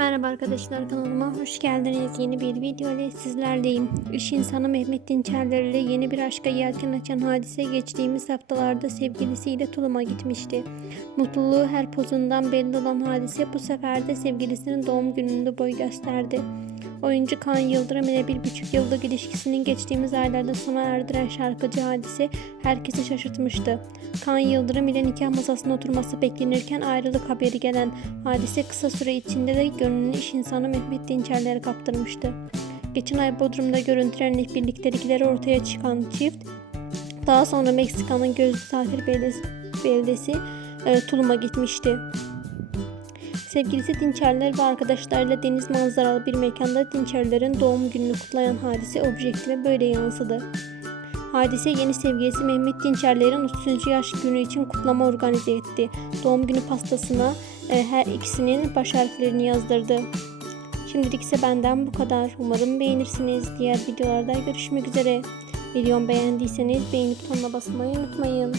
Merhaba arkadaşlar kanalıma hoş geldiniz. Yeni bir video ile sizlerleyim. İş insanı Mehmet Dinçerler ile yeni bir aşka yelken açan hadise geçtiğimiz haftalarda sevgilisiyle tuluma gitmişti. Mutluluğu her pozundan belli olan hadise bu sefer de sevgilisinin doğum gününde boy gösterdi. Oyuncu Kaan Yıldırım ile bir buçuk yıllık ilişkisinin geçtiğimiz aylarda sona erdiren şarkıcı hadise herkesi şaşırtmıştı. Kaan Yıldırım ile nikah masasına oturması beklenirken ayrılık haberi gelen hadise kısa süre içinde de gönlünü iş insanı Mehmet Dinçerler'e kaptırmıştı. Geçen ay Bodrum'da görüntülenip birliktelikleri ortaya çıkan çift daha sonra Meksika'nın gözlü tatil beldesi, beldesi e, Tulum'a gitmişti. Sevgilisi Dinçerler ve arkadaşlarıyla deniz manzaralı bir mekanda Dinçerler'in doğum gününü kutlayan hadise objektife böyle yansıdı. Hadise yeni sevgilisi Mehmet Dinçerler'in 30. yaş günü için kutlama organize etti. Doğum günü pastasına e, her ikisinin baş harflerini yazdırdı. Şimdilik ise benden bu kadar. Umarım beğenirsiniz. Diğer videolarda görüşmek üzere. Videomu beğendiyseniz beğeni butonuna basmayı unutmayın.